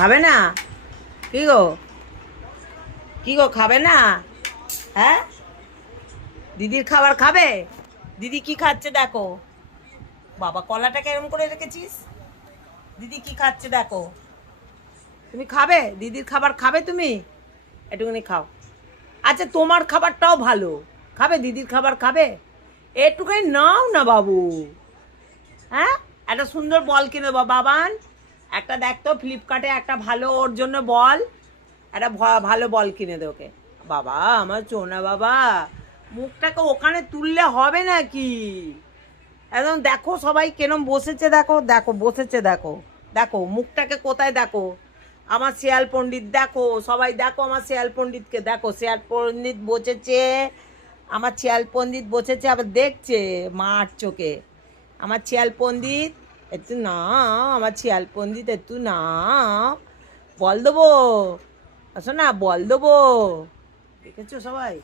খাবে না? কি গো? কি গো, খাবে না? হ্যাঁ? দিদির খাবার খাবে? দিদি কি খাচ্ছে দেখো। বাবা, কলাটা কেরম করে রেখেছিস? দিদি কি খাচ্ছে দেখো। তুমি খাবে? দিদির খাবার খাবে তুমি? একটুখানি খাও। আচ্ছা তোমার খাবারটাও ভালো। খাবে? দিদির খাবার খাবে? একটুখানি নাও না বাবু। হ্যাঁ? একটা সুন্দর বল কিনে বাবান। একটা দেখতো ফ্লিপকার্টে একটা ভালো ওর জন্য বল। একটা ভালো বল কিনে দে ওকে। বাবা, আমার চোনা বাবা, মুখটাকে ওখানে তুললে হবে নাকি? একদম দেখো সবাই কেরম বসেছে, দেখো দেখো, বসেছে, দেখো। দেখো, মুখটাকে কোথায় দেখো? আমার শেয়াল পণ্ডিত, দেখো, সবাই দেখো আমার শেয়াল পণ্ডিতকে। দেখো, শেয়াল পণ্ডিত বসেছে, আমার শেয়াল পণ্ডিত বসেছে, আবার দেখছে মার চোখে। আমার শেয়াল পণ্ডিত একটু না আমার শেয়াল পণ্ডিত একটু না বল দেবো আসো না বল দেবো দেখেছ সবাই